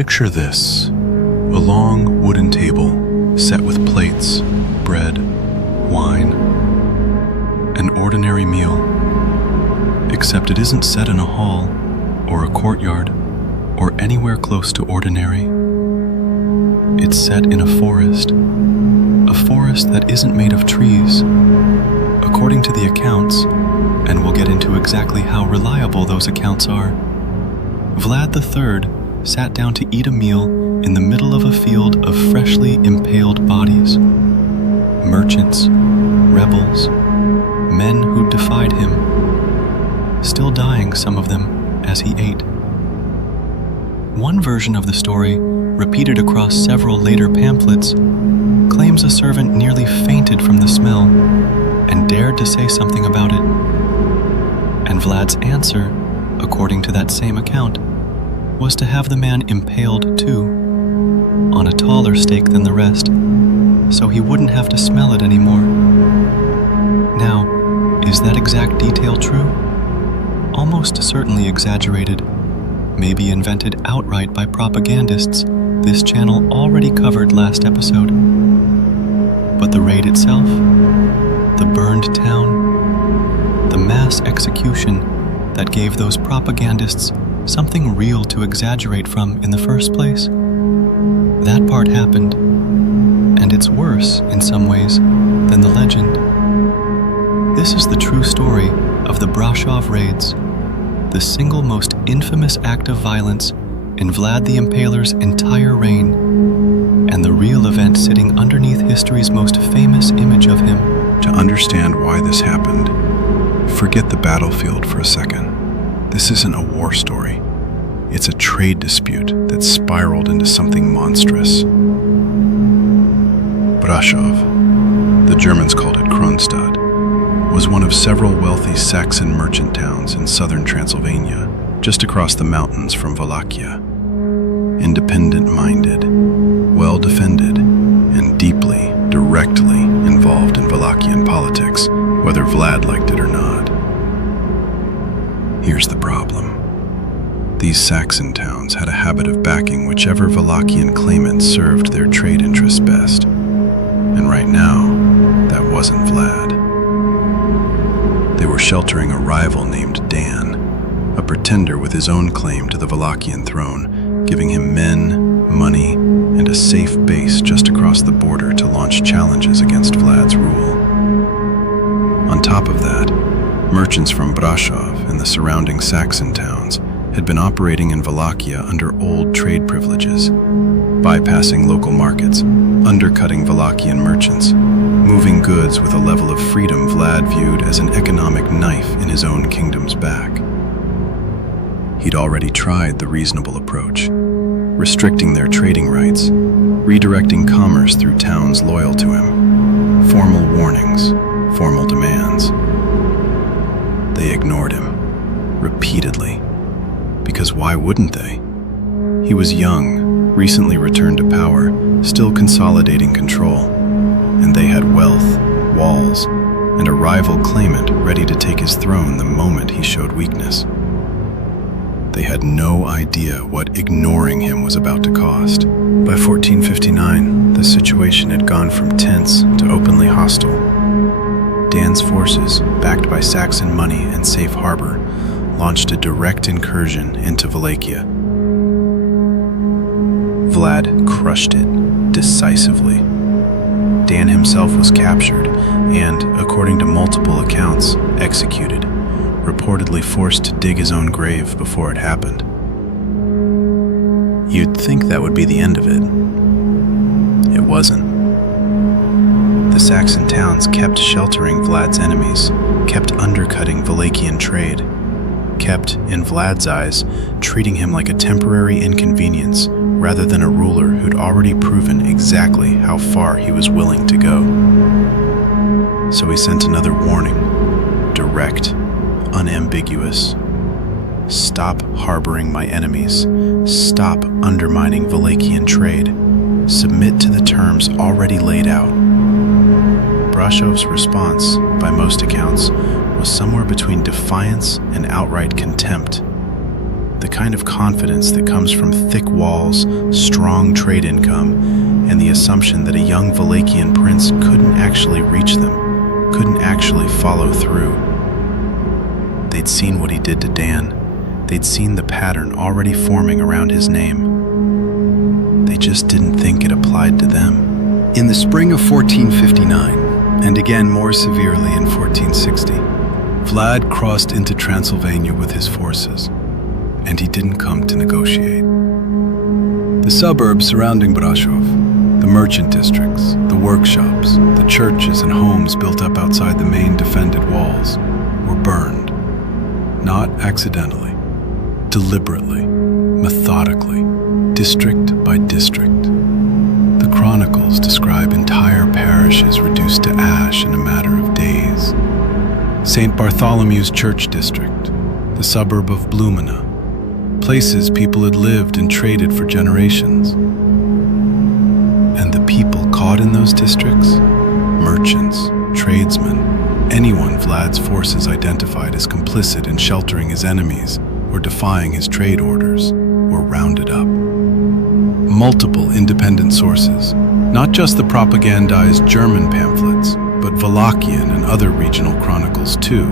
Picture this: a long wooden table set with plates, bread, wine, an ordinary meal, except it isn't set in a hall or a courtyard or anywhere close to ordinary. It's set in a forest that isn't made of trees. According to the accounts, and we'll get into exactly how reliable those accounts are, Vlad III sat down to eat a meal in the middle of a field of freshly impaled bodies. Merchants, rebels, men who defied him, still dying, some of them, as he ate. One version of the story, repeated across several later pamphlets, claims a servant nearly fainted from the smell and dared to say something about it. And Vlad's answer, according to that same account, was to have the man impaled too, on a taller stake than the rest, so he wouldn't have to smell it anymore. Now, is that exact detail true? Almost certainly exaggerated, maybe invented outright by propagandists this channel already covered last episode. But the raid itself, the burned town, the mass execution that gave those propagandists something real to exaggerate from in the first place, that part happened, and it's worse in some ways than the legend. This is the true story of the Brasov raids, the single most infamous act of violence in Vlad the Impaler's entire reign, and the real event sitting underneath history's most famous image of him. To understand why this happened, forget the battlefield for a second. This isn't a war story. It's a trade dispute that spiraled into something monstrous. Brasov, the Germans called it Kronstadt, was one of several wealthy Saxon merchant towns in southern Transylvania, just across the mountains from Wallachia. Independent-minded, well-defended, and deeply, directly involved in Wallachian politics, whether Vlad liked it or not. Here's the problem. These Saxon towns had a habit of backing whichever Wallachian claimant served their trade interests best. And right now, that wasn't Vlad. They were sheltering a rival named Dan, a pretender with his own claim to the Wallachian throne, giving him men, money, and a safe base just across the border to launch challenges against Vlad's rule. On top of that, merchants from Brasov and the surrounding Saxon towns had been operating in Wallachia under old trade privileges, bypassing local markets, undercutting Wallachian merchants, moving goods with a level of freedom Vlad viewed as an economic knife in his own kingdom's back. He'd already tried the reasonable approach, restricting their trading rights, redirecting commerce through towns loyal to him, formal warnings, formal demands. They ignored him, repeatedly, because why wouldn't they? He was young, recently returned to power, still consolidating control, and they had wealth, walls, and a rival claimant ready to take his throne the moment he showed weakness. They had no idea what ignoring him was about to cost. By 1459, the situation had gone from tense to openly hostile. Dan's forces, backed by Saxon money and safe harbor, launched a direct incursion into Wallachia. Vlad crushed it decisively. Dan himself was captured and, according to multiple accounts, executed, reportedly forced to dig his own grave before it happened. You'd think that would be the end of it. It wasn't. The Saxon towns kept sheltering Vlad's enemies, kept undercutting Wallachian trade, kept, in Vlad's eyes, treating him like a temporary inconvenience rather than a ruler who'd already proven exactly how far he was willing to go. So he sent another warning, direct, unambiguous. Stop harboring my enemies. Stop undermining Wallachian trade. Submit to the terms already laid out. Brasov's response, by most accounts, was somewhere between defiance and outright contempt. The kind of confidence that comes from thick walls, strong trade income, and the assumption that a young Valachian prince couldn't actually reach them, couldn't actually follow through. They'd seen what he did to Dan. They'd seen the pattern already forming around his name. They just didn't think it applied to them. In the spring of 1459, and again more severely in 1460, Vlad crossed into Transylvania with his forces, and he didn't come to negotiate. The suburbs surrounding Brasov, the merchant districts, the workshops, the churches and homes built up outside the main defended walls were burned, not accidentally, deliberately, methodically, district by district. The Chronicles describe entire parishes reduced to ash in a matter of days. St. Bartholomew's Church District, the suburb of Blumina, places people had lived and traded for generations. And the people caught in those districts? Merchants, tradesmen, anyone Vlad's forces identified as complicit in sheltering his enemies or defying his trade orders, were rounded up. Multiple independent sources, not just the propagandized German pamphlets, but Wallachian and other regional chronicles too,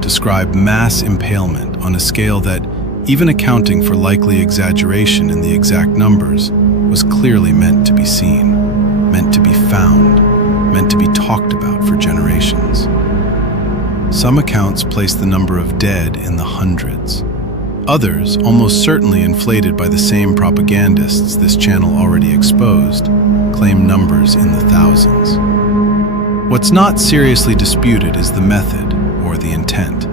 describe mass impalement on a scale that, even accounting for likely exaggeration in the exact numbers, was clearly meant to be seen, meant to be found, meant to be talked about for generations. Some accounts place the number of dead in the hundreds. Others, almost certainly inflated by the same propagandists this channel already exposed, claim numbers in the thousands. What's not seriously disputed is the method, or the intent.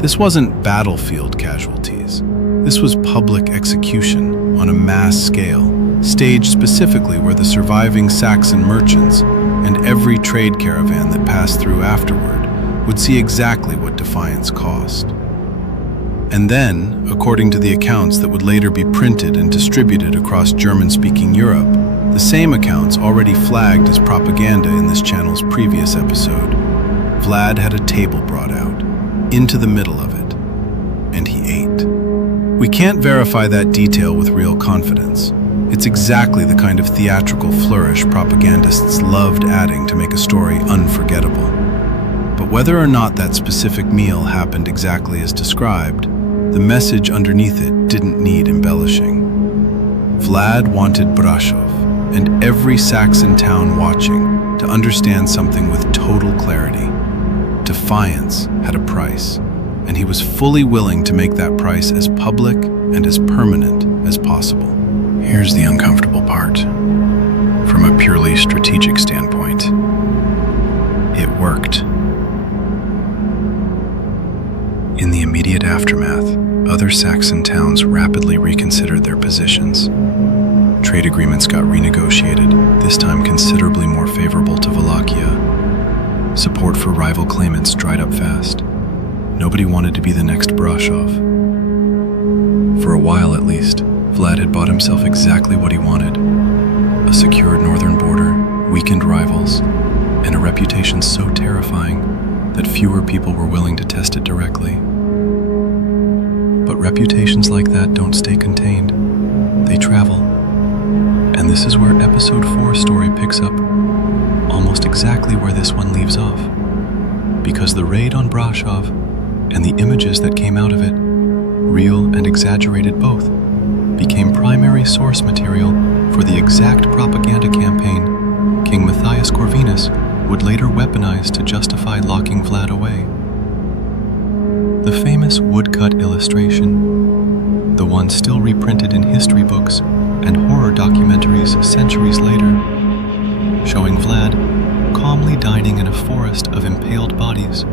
This wasn't battlefield casualties. This was public execution on a mass scale, staged specifically where the surviving Saxon merchants and every trade caravan that passed through afterward would see exactly what defiance cost. And then, according to the accounts that would later be printed and distributed across German-speaking Europe, the same accounts already flagged as propaganda in this channel's previous episode. Vlad had a table brought out, into the middle of it, and he ate. We can't verify that detail with real confidence. It's exactly the kind of theatrical flourish propagandists loved adding to make a story unforgettable. But whether or not that specific meal happened exactly as described, the message underneath it didn't need embellishing. Vlad wanted Brasov, and every Saxon town watching, to understand something with total clarity. Defiance had a price, and he was fully willing to make that price as public and as permanent as possible. Here's the uncomfortable part. From a purely strategic standpoint, it worked. In the immediate aftermath, other Saxon towns rapidly reconsidered their positions. Trade agreements got renegotiated, this time considerably more favorable to Wallachia. Support for rival claimants dried up fast. Nobody wanted to be the next Brasov. For a while at least, Vlad had bought himself exactly what he wanted: a secured northern border, weakened rivals, and a reputation so terrifying that fewer people were willing to test it directly. But reputations like that don't stay contained. They travel. And this is where episode 4 story picks up, almost exactly where this one leaves off. Because the raid on Brasov and the images that came out of it, real and exaggerated both, became primary source material for the exact propaganda campaign King Matthias Corvinus would later weaponize to justify locking Vlad away. The famous woodcut illustration, the one still reprinted in history books and horror documentaries centuries later, showing Vlad calmly dining in a forest of impaled bodies,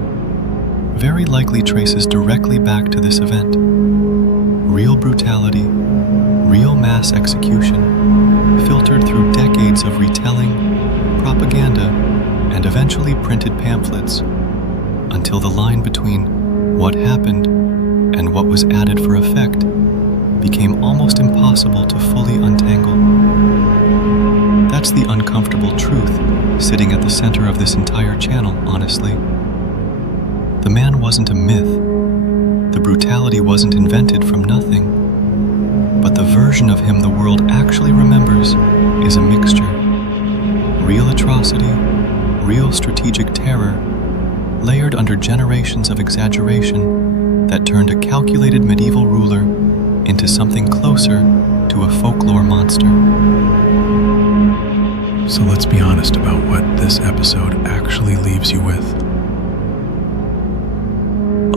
very likely traces directly back to this event. Real brutality, real mass execution, filtered through decades of retelling, propaganda, and eventually printed pamphlets, until the line between what happened and what was added for effect became almost impossible to fully untangle. That's the uncomfortable truth sitting at the center of this entire channel, honestly. The man wasn't a myth. The brutality wasn't invented from nothing. But the version of him the world actually remembers is a mixture. Real atrocity, real strategic terror, layered under generations of exaggeration that turned a calculated medieval ruler into something closer to a folklore monster. So let's be honest about what this episode actually leaves you with.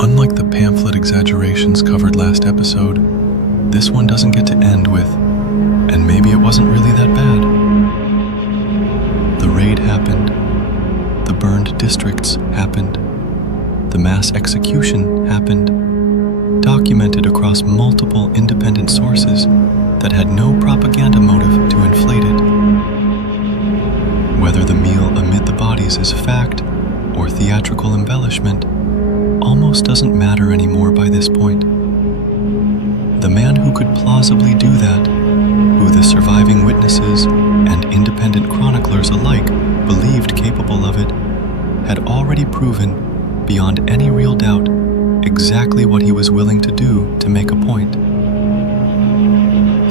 Unlike the pamphlet exaggerations covered last episode, this one doesn't get to end with, and maybe it wasn't really that bad. The raid happened. The burned districts happened. The mass execution happened, documented across multiple independent sources that had no propaganda motive to inflate it. Whether the meal amid the bodies is fact or theatrical embellishment almost doesn't matter anymore by this point. The man who could plausibly do that, who the surviving witnesses and independent chroniclers alike believed capable of it, had already proven, beyond any real doubt, exactly what he was willing to do to make a point.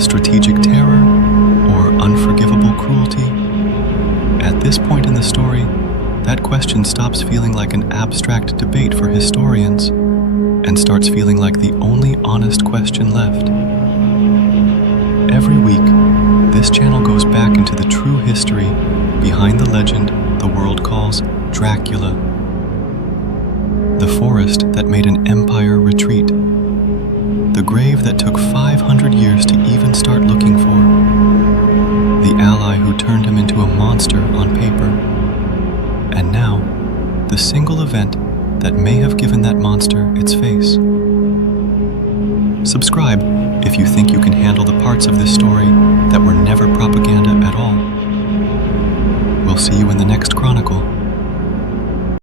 Strategic terror or unforgivable cruelty? At this point in the story, that question stops feeling like an abstract debate for historians and starts feeling like the only honest question left. Every week, this channel goes back into the true history behind the legend the world calls Dracula. The forest that made an empire retreat. The grave that took 500 years to even start looking for. The ally who turned him into a monster on paper. And now, the single event that may have given that monster its face. Subscribe if you think you can handle the parts of this story that were never propaganda at all. We'll see you in the next Chronicle.